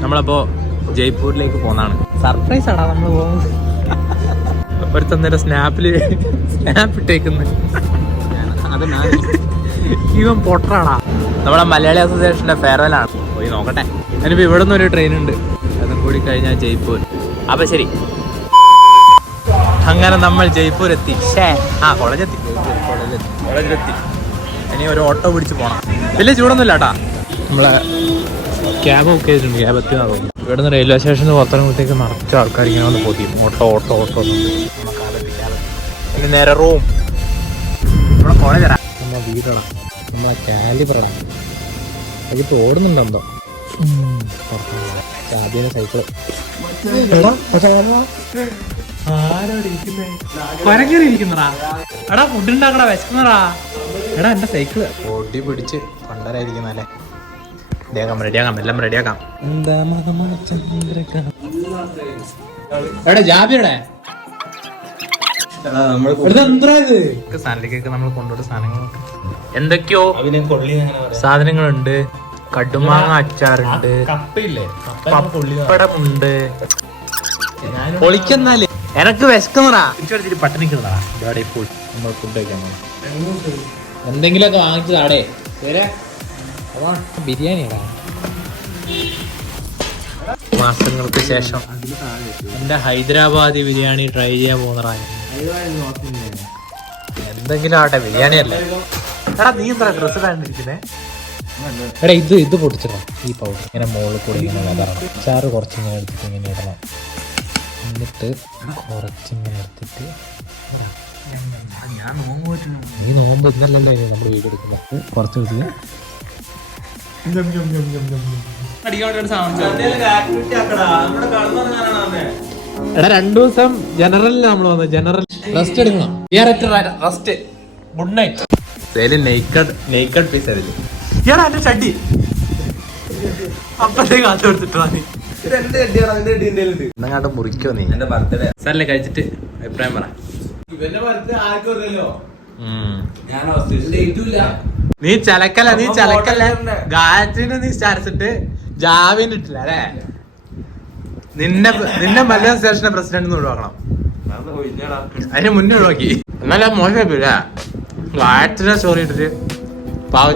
നമ്മളപ്പോ ജയ്പൂരിലേക്ക് പോന്നാണ്. സർപ്രൈസ് ആടാ നമ്മള് പോകുന്നത്. ഒരുത്തന്നേരം സ്നാപ്പ് ഇട്ടേക്കുന്നു. ഇവൻ പൊട്ടറാടാ. നമ്മളെ മലയാളി അസോസിയേഷന്റെ ഫെയർവെൽ ആണ്. പോയി നോക്കട്ടെ. അതിനിപ്പോ ഇവിടെ നിന്ന് ഒരു ട്രെയിൻ ഉണ്ട്, അതും കൂടി കഴിഞ്ഞാൽ ജയ്പൂർ. അപ്പൊ ശരി, അങ്ങനെ നമ്മൾ ജയ്പൂർ എത്തി. കോളേജെത്തി. ഇനി ഒരു ഓട്ടോ പിടിച്ച് പോണം. വലിയ ചൂടൊന്നുമില്ല കേട്ടാ. നമ്മളെ ക്യാബ് ബുക്ക് ചെയ്തിട്ടുണ്ട്. ക്യാബ് എത്തിയെന്നാ തോന്നുന്നു. ഇവിടെ നിന്ന് റെയിൽവേ സ്റ്റേഷനിൽ പുറത്തിറങ്ങുമ്പോഴത്തേക്ക് നിറച്ച ആൾക്കാർ ഇങ്ങനെ വന്ന് പോത്തിയും ഓട്ടോ ഇനി നേരെ റൂം. നമ്മളെ കോളേജാ, നമ്മളെ വീടാണ്, നമ്മളെ കാലിബറാണ്. അതിപ്പോൾ ഓടുന്നുണ്ടെന്തോ. ചാബിനെ സൈക്കിള് കൊരങ്ങറിയിരിക്കുന്നടാ. എടാ ഫുഡ് ഉണ്ടാക്കടാ, വിശക്കുന്നടാ. എടാ എന്റെ സൈക്കിള് ഓടി പിടിച്ച് പണ്ടരായിരിക്കുന്നല്ലേ. റെഡിയാക്കാം, എല്ലാം റെഡിയാക്കാം. എടാ ജാബിയുടെ സാധനത്തിലേക്ക് നമ്മൾ കൊണ്ടുപോയ സാധനങ്ങളൊക്കെ എന്തൊക്കെയോ സാധനങ്ങളുണ്ട്. കടുമാങ്ങ അച്ചാറുണ്ട്, പപ്പടമുണ്ട്. പൊളിക്കെന്നാല് എനക്ക് വിശക്കുന്നടാ. പട്ടണിക്കുന്നതാ. നമ്മൾ ഫുഡ് കഴിക്കാൻ എന്തെങ്കിലുമൊക്കെ വാങ്ങിച്ചതാടേ. ബിരിയാണിയാടാ. മാസങ്ങൾക്ക് ശേഷം എന്റെ ഹൈദരാബാദി ബിരിയാണി ട്രൈ ചെയ്യാൻ പോകുന്നതാ. എന്തെങ്കിലും ആട്ടെ, ബിരിയാണി അല്ലേ. എടാ നീ എന്താ ഡ്രസ്സ് ഇടാണ്ടിരിക്കുന്നേ? എടാ ഇത് പൊട്ടിച്ചിടാം. ഈ പൗഡർ ഇങ്ങനെ മുകളിൽ കൂടി ഇങ്ങനെ വതറണം. ചാറ് കുറച്ചിങ്ങനെ എടുത്തിട്ട് ഇങ്ങനെ ഇടണം. എന്നിട്ട് കുറച്ചിങ്ങനെ എടുത്തിട്ട് നീ നോമ്പ് എന്നല്ലല്ലോ നമ്മൾ വീട് എടുക്കുന്നത്. കുറച്ച് വെച്ചിട്ട് എടാ 2 ദിവസം ജനറലിൽ നമ്മൾ വന്നത്. ജനറൽ റെസ്റ്റ് എടുക്കണം. റെസ്റ്റ്. Good night. നെയ്ക്കഡ് പീസ് ആയിരുന്നു. ഇയാളാ എന്റെ ചട്ടി അപ്പഴത്തേക്ക് കാത്തു കൊടുത്തിട്ടാ. നീ എന്നങ്ങാണ്ട് മുറിക്കോ നീ. സാറല്ലേ കഴിച്ചിട്ട് അഭിപ്രായം പറ. നീ ചലക്കല്ല ഗായത്രിനെ നീ സ്റ്റാറ്റസിട്ട് ജാവിന് ഇട്ടില്ല അല്ലേ? നിന്നെ മലയാളം സ്റ്റേഷന്റെ പ്രസിഡന്റ് ഒഴിവാക്കണം. അതിന് മുന്നേ ഒഴിവാക്കി. എന്നാലും മോശമായില്ല. ഗായത്രിനെ സ്റ്റോറി ഇട്ടിട്ട് പാവം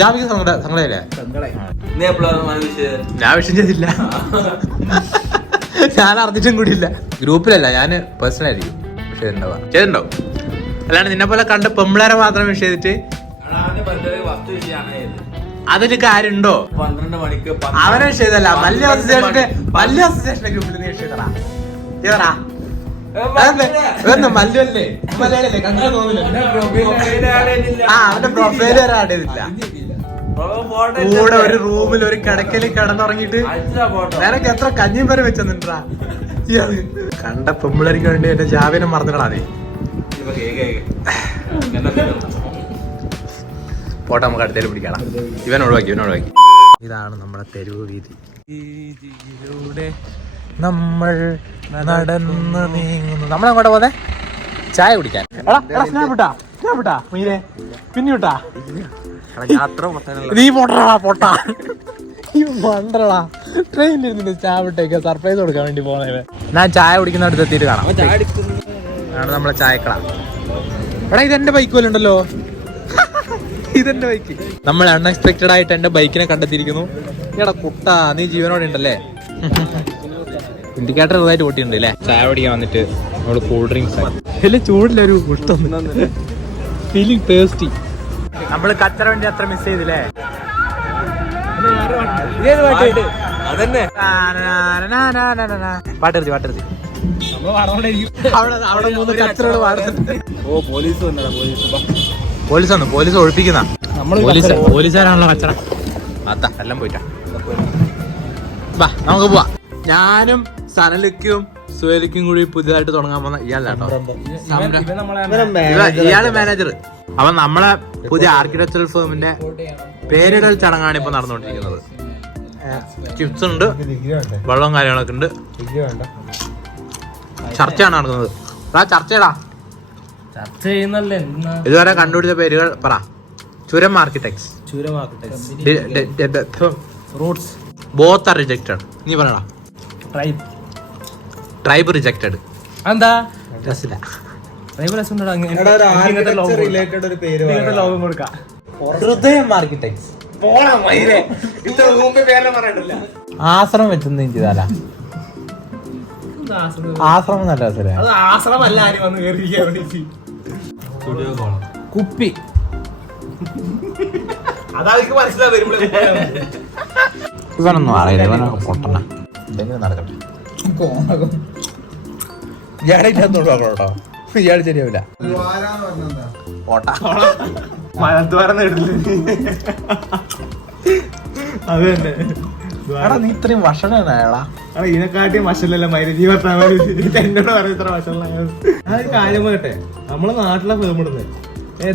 ജാവിക്ക് സങ്കടയില്ലേ? ഞാൻ വിഷയം ചെയ്തില്ല. ഞാൻ അറിഞ്ഞിട്ടും കൂടിയില്ല. ഗ്രൂപ്പിലല്ല, ഞാൻ പേഴ്സണൽ ആയിരിക്കും ചെയ്തിട്ടുണ്ടാവും. അല്ലാണ്ട് നിന്നെ പോലെ കണ്ട് പെമ്പിളാരെ മാത്രം വിഷയം ചെയ്തിട്ട് അതൊരു കാര്യമുണ്ടോ? 12 മണിക്ക് അവനെ വിഷയതല്ല. വലിയ അസോസിയേഷന്റെ ഗ്രൂപ്പിൽ നീ വിഷയതടാ. ഏതാ മല്ലല്ലേ മലയാളല്ലേ? കണ്ടാ തോന്നില്ല. അവന്റെ പ്രൊഫൈൽ വരെ ആഡ് ചെയ്തില്ല. കൂടെ ഒരു റൂമിൽ ഒരു കിടക്കല് കിടന്നുറങ്ങിട്ട് നിനക്ക് എത്ര കഞ്ഞിയും വരെ വെച്ചെന്നിട്ടാ. കണ്ട പെമ്പിളരിക്ക് വേണ്ടി എന്റെ ജാവിനെ മറന്നിടാ. നീ പോട്ടെ, നമുക്ക് അടുത്തേക്ക് പിടിക്കണം. ഇവൻ ഒഴിവാക്കി. ഇതാണ് നമ്മുടെ തെരുവ് വീതി. വീതിയിലൂടെ നമ്മൾ നടന്ന് നീങ്ങുന്നു. നമ്മളെങ്ങോട്ടാ പോന്നെ? ചായ കുടിക്കാൻ. പിന്നെട്ടാ നീ പൊട്ടാ മണ്ടടാ. ട്രെയിനിലിരുന്നിട്ട് ചായ വിട്ടേക്ക് സർപ്രൈസ് കൊടുക്കാൻ വേണ്ടി പോണേ. ഞാൻ ചായ കുടിക്കുന്ന അടുത്ത് എത്തിയിട്ട് കാണാം. ആണ് നമ്മളെ ചായക്കട. എടാ ഇതെന്റെ ബൈക്ക് പോലെ ഉണ്ടല്ലോ. ഇതെന്റെ ബൈക്ക്. നമ്മൾ അൺഎക്സ്പെക്ടഡ് ആയിട്ട് എന്റെ ബൈക്കിനെ കണ്ടെത്തിയിരിക്കുന്നു. എടാ കുട്ടാ, നീ ജീവനോടെ ഉണ്ടല്ലേ? ഇൻഡിക്കേറ്റർ ചെറുതായിട്ട് പൊട്ടിയുണ്ട് അല്ലേ? ചായ കുടിക്കാൻ വന്നിട്ട് നമ്മള് കൂൾ ഡ്രിങ്ക്സ് വലിയ ചൂടിലൊരു ഫീലിംഗ് ടേസ്റ്റി. നമ്മള് കച്ചറ വേണ്ടി അത്ര മിസ് ചെയ്തില്ലേ? പാട്ടെടുത്തി അവിടെ 3 കച്ചറകൾ പാടുന്നുണ്ട്. പോലീസ് ഒഴിപ്പിക്കുന്ന പോലീസുകാരാണല്ലോ കച്ചറ. എല്ലാം പോയിട്ടാ. വാ നമുക്ക് പോവാ. ഞാനും സനലിക്കും സുഹേലിക്കും കൂടി പുതിയതായിട്ട് തുടങ്ങാൻ പോകുന്ന ഇയാളാട്ടോ. ഇയാള് മാനേജർ. അപ്പൊ നമ്മളെ പുതിയ ആർക്കിടെക്ചറൽ ഫേമിന്റെ പേരിടൽ ചടങ്ങാണ് ഇപ്പൊ നടന്നുകൊണ്ടിരിക്കുന്നത്. ചിപ്സ് ഉണ്ട്, വെള്ളവും കാര്യങ്ങളൊക്കെ ഉണ്ട്. ചർച്ചയാണ് നടക്കുന്നത്. ചർച്ച ചെയ്യുന്നല്ലേ. ഇതുവരെ കണ്ടുപിടിച്ച പേരുകൾ പറ. ചുരം architects. Roots both are rejected. നീ പറയടാ. Tribe rejected. എന്താ രസില്ല. ലോകം കൊടുക്കാം. ഹൃദയം ആർക്കിടെക്ട്സ്. ആശ്രമം വെച്ചൊന്നും ചെയ്താല. ആശ്രമം നല്ല രസല്ലേ. ആശ്രമല്ല, ആരും വന്ന് കയറി കുപ്പി. അതായിരിക്കും മനസ്സിലാവും വരുമ്പോഴേ. ഇവനൊന്നും അറിയില്ല, ഇവനൊക്കെ പൊട്ടണ. എന്തെങ്കിലും നടക്കട്ടെ. ഇയാളെ കേട്ടോ, ഇയാൾ ശരിയാവില്ല. അത് തന്നെ. നീ ഇത്രയും ഭക്ഷണം അയാളാ. ഇതിനെക്കാട്ടി മഷലല്ല മൈരജി വർത്താൻ എന്നോട് പറഞ്ഞ ഇത്ര മഷല. അത് കാര്യം പോകട്ടെ, നമ്മളെ നാട്ടിലെ ഫേം ഇടുന്നത്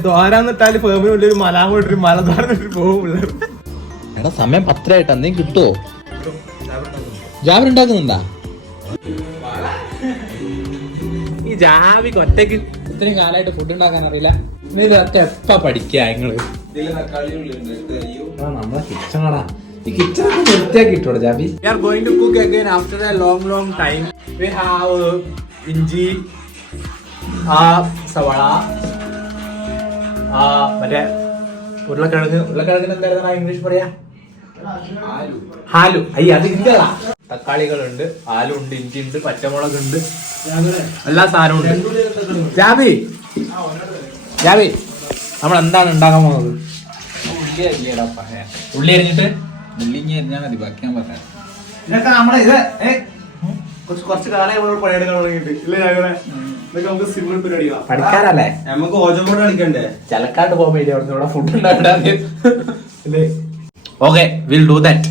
ദ്വാരാന്നിട്ടാല് ഫേമിനുള്ളിൽ ഒരു മലാമ ഇട്ടൊരു മലദ്വാരം ഇട്ടിട്ട് പോകും പിള്ളേർ. എടാ സമയം 10 എന്തെങ്കിലും കിട്ടുമോ? ജാവർ ഉണ്ടാക്കുന്നുണ്ടാ? ഈ ജാവിക്ക് ഒറ്റയ്ക്ക് ഇത്രയും കാലമായിട്ട് ഫുഡ് ഉണ്ടാക്കാൻ അറിയില്ല. എപ്പ പഠിക്കുക നിങ്ങള്? നമ്മളെ കിച്ചണടാ, ഈ കിച്ചണൊക്കെ വൃത്തിയാക്കി ഇട്ടോടെ ജാബി. We are going to cook again after a long time. We have ഇഞ്ചി, സവാള, മറ്റേ ഉരുളക്കിഴങ്ങിന് എന്തായിരുന്നു ഇംഗ്ലീഷ് പറയാ? ഹാലു. അയ്യ അത് ഇല്ലടാ. തക്കാളികളുണ്ട്, ആലുണ്ട്, ഇഞ്ചി ഉണ്ട്, പച്ചമുളക് ഉണ്ട്, എല്ലാ സാധനവും ഉണ്ട്. ജാബി നമ്മൾ എന്താണ് ഉണ്ടാക്കാൻ പോകുന്നത്? ഉള്ളി അരിഞ്ഞിട്ട് ഇതൊക്കെ നമ്മളെ ഇത് കുറച്ച് കാലമായി പണിയെടുക്കാൻ തുടങ്ങിയിട്ട് ഇല്ലേ? ഇതൊക്കെ നമുക്ക് സിമ്പിൾ പരിപാടികളാണ്. പഠിക്കാനല്ലേ? നമുക്ക് ഓജോട് കളിക്കണ്ടേ? ചലക്കാട്ട് പോകാൻ വേണ്ടി അവിടെ ഫുഡ് ഉണ്ടാക്കണ്ടേ? Okay, will do that.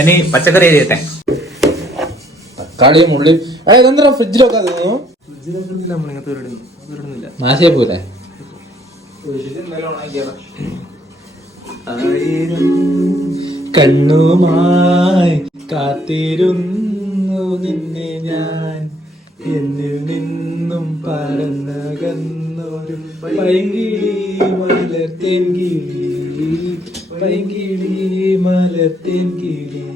ഇനി പച്ചക്കറി അരിയട്ടെ. തക്കാളിയും ഉള്ളി. ഇതെന്താ ഫ്രിഡ്ജിലൊക്കെ നാശിയെ പോലെ. കണ്ണുമായി കാത്തിരുന്നു നിന്നെ ഞാൻ, എന്നിൽ നിന്നും പറന്നകന്നൊരു പൈങ്കിളി മലർത്തേൻ കിളി, പൈങ്കിളി മലർത്തേൻ കിളി.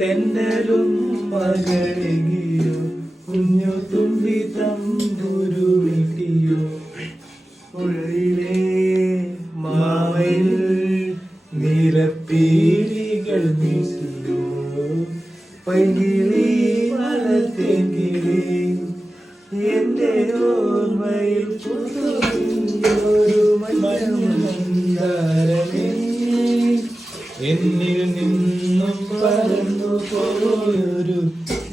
തെന്നലും മകളെങ്കിയോ കുഞ്ഞു തുമ്പി തമ്പുരു വീട്ടിയോ, ഉള്ളിലെ മാവയിൽ നീലപ്പീലികൾ നീട്ടിയോ, പൈങ്കിളി മലർത്തേൻ കിളി. എന്റെ ഓർമ്മയിൽ പുതുയൊരു മന്ദാരമേ, എന്നിൽ നിന്നും പറന്നു പോയൊരു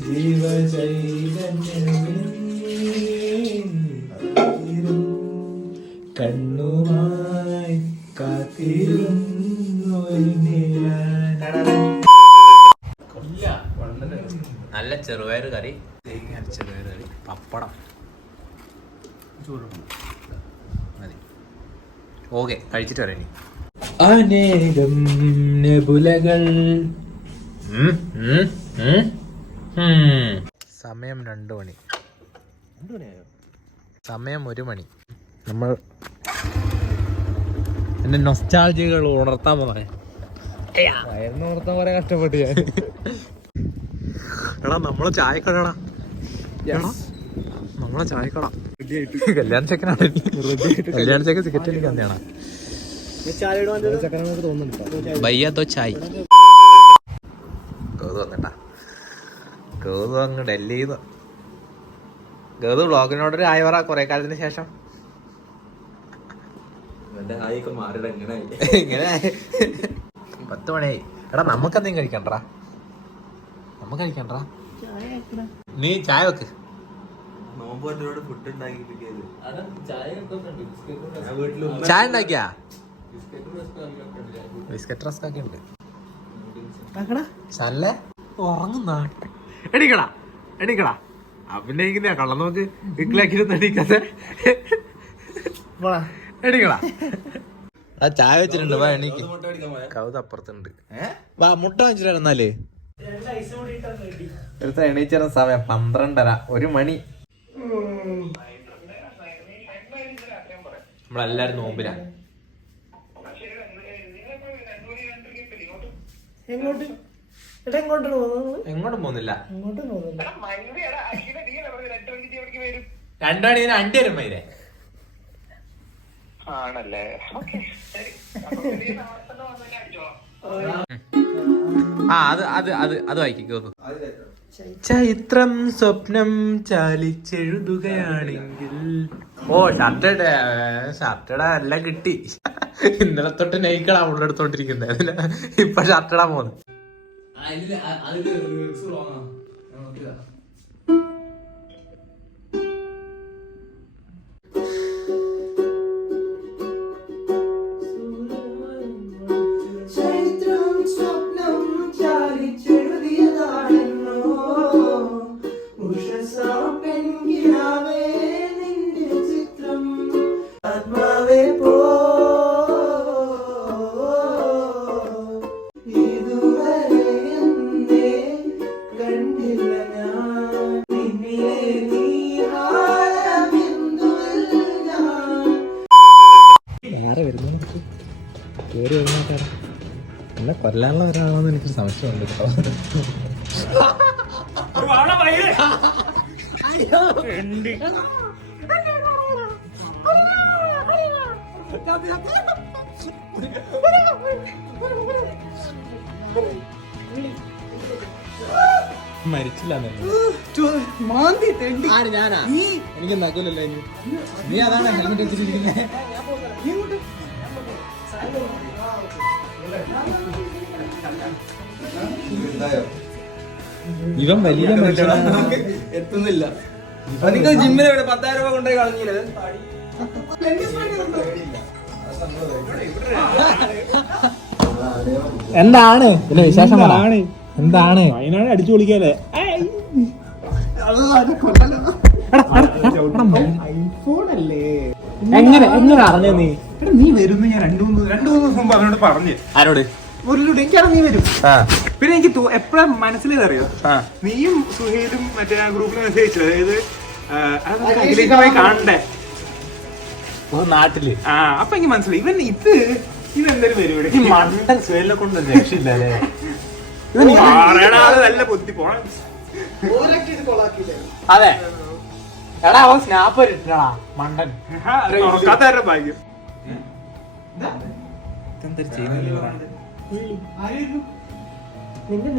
ജീവചൈതന്യമേ, കണ്ണുമായി കാത്തിരുന്നു നല്ല ചെറുപയർ കറി, ചെറുപയർ കറി, പപ്പടം മതി. ഓക്കെ, കഴിച്ചിട്ട് വരാം. അനേകം നെബുലകൾ. സമയം 2 മണി. സമയം 1 മണി. നമ്മൾ എന്റെ നൊസ്റ്റാൾജികൾ ഉണർത്താൻ പോണേ. വയറിന് ഉണർത്താൻ കുറെ കഷ്ടപ്പെട്ടു ഞാൻ. എടാ നമ്മളെ ചായക്കടടാ, നമ്മളെ ചായക്കട. കല്യാണ ചെക്കനാണ്. കല്യാണ ചെക്കൻ സിഗരറ്റ് എനിക്ക് തന്നെയാണ്. ഭയ്യ തോ ചായ്. ഗൗതു വന്നിട്ടാ. ഗൗതു അങ്ങ് ഡൽഹിന്ന്. ഗൗതു വ്ളോഗിനോടൊരു ആയി പറ കൊറേ കാലത്തിന് ശേഷം. ഇങ്ങനെ 10 മണിയായി. എടാ നമുക്ക് എന്തെങ്കിലും കഴിക്കണ്ടാ? നമുക്ക് കഴിക്കണ്ടാ? നീ ചായ വെക്ക്. ചായ ഉണ്ടാക്കിയാ? ബിസ്ക്കറ്റ് റസ്ക് ഒക്കെ ഉണ്ട്. ചല്ലേ ഉറങ്ങുന്ന എണീക്കടാ, എണീക്കടാ. അഭിനയിക്കുന്ന കള്ളം നോക്ക്. വീട്ടിലാക്കിയിരുന്ന് എണീക്കാതെ എണീക്കടാ. ആ ചായ വെച്ചിട്ടുണ്ട്. വാ എണീക്ക്. കൗത അപ്പുറത്തുണ്ട്. വാ മുട്ട വാങ്ങിച്ചിട്ട് എന്നാലേ. ഒരുത്ത എണീച്ചിരുന്ന സമയം 12:30, 1 മണി. നമ്മളെല്ലാരും നോമ്പിലാ. എങ്ങോട്ട് എടാ എങ്ങോട്ടാണ് പോകുന്നത്? എങ്ങോട്ടും പോകുന്നില്ല. എങ്ങോട്ടും പോകുന്നില്ല. 2 മണിന് അണ്ടി വരും മൈരെ. ആണല്ലേ? അത് വായിക്കോ. ചൈത്രം സ്വപ്നം ചാലിച്ചെഴുതുകയാണെങ്കിൽ. ഓ ഷർട്ടട എല്ലാം കിട്ടി. ഇന്നലെ തൊട്ട് നെയ്ക്കളാ ഉള്ളെടുത്തോണ്ടിരിക്കുന്നത്. ഇപ്പൊ ഷർട്ടടാ പോന്ന്. എന്നെ കൊല്ലാനുള്ള ഒരാളാണെന്ന് എനിക്ക് സംശയമുണ്ട് കേട്ടോ. മരിച്ചില്ല ഞാനാ. എനിക്ക് നകുലല്ല. നീ അതാണ് ഹെൽമെറ്റ് വെച്ചിരിക്കുന്നത്. ഇവൻ വലിയ എത്തുന്നില്ല. നിങ്ങൾ ജിമ്മിൽ 10,000 രൂപ കൊണ്ടുപോയി കളഞ്ഞില്ലേ? എന്താണ് ഇതിന്റെ വിശേഷം? എന്താണ് വയനാട് അടിച്ചു പൊളിക്കാല്ലേ? എങ്ങനെ അറിഞ്ഞ നീ വരുന്നു? ഞാൻ രണ്ടു മൂന്ന് ദിവസം മുമ്പ് അവനോട് പറഞ്ഞു. ആരോട്? എനിക്കാണ് നീ വരും. പിന്നെ എനിക്ക് എപ്പോഴും മനസ്സിലേതറിയോ, നീയും സുഹേലും മറ്റേ ആ ഗ്രൂപ്പിൽ മെസ്സേജ് അതായത് അഖിലേഷുമായി കാണണ്ടേ നാട്ടില്. അപ്പൊ എനിക്ക് മനസ്സിലായി ഇതെന്തൊരു പരിപാടി. മണ്ടൻ സുഹേലിനെ കൊണ്ട് രക്ഷയില്ലേ? നല്ല ബുദ്ധി പോണം. അതെ എടാ അവൻ സ്നാപ്പ് ഇട്ടാ മണ്ടൻ. തുറക്കാത്ത ഭാഗ്യം. നിന്റെ